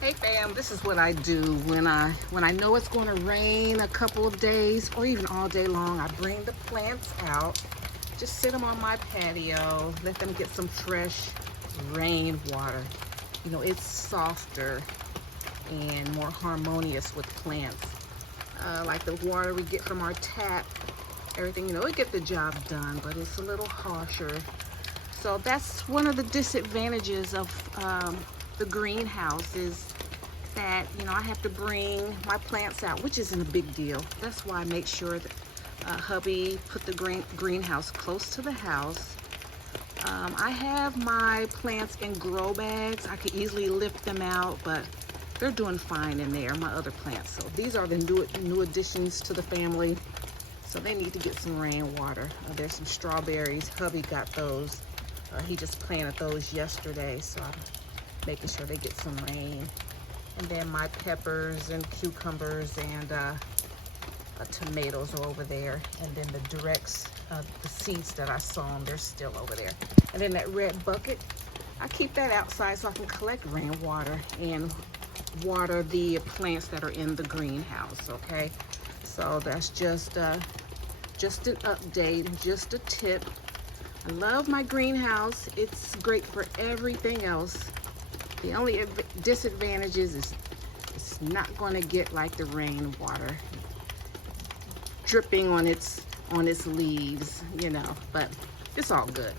Hey fam, this is what I do when I know it's going to rain a couple of days or even all day long. I bring the plants out, just sit them on my patio, let them get some fresh rainwater. You know, it's softer and more harmonious with plants. Like the water we get from our tap, everything, you know, it get the job done, but it's a little harsher. So that's one of the disadvantages of the greenhouse is that, you know, I have to bring my plants out, which isn't a big deal. That's why I make sure that hubby put the greenhouse close to the house. I have my plants in grow bags. I could easily lift them out, but they're doing fine in there, my other plants. So these are the new additions to the family. So they need to get some rainwater. There's some strawberries. Hubby got those. He just planted those yesterday, so I'm making sure they get some rain. And then my peppers and cucumbers and tomatoes are over there. And then the directs, the seeds that I sown, they're still over there. And then that red bucket, I keep that outside so I can collect rainwater and water the plants that are in the greenhouse, okay? So that's just an update, just a tip. I love my greenhouse. It's great for everything else. The only disadvantage is it's not going to get like the rainwater dripping on its leaves, you know, but it's all good.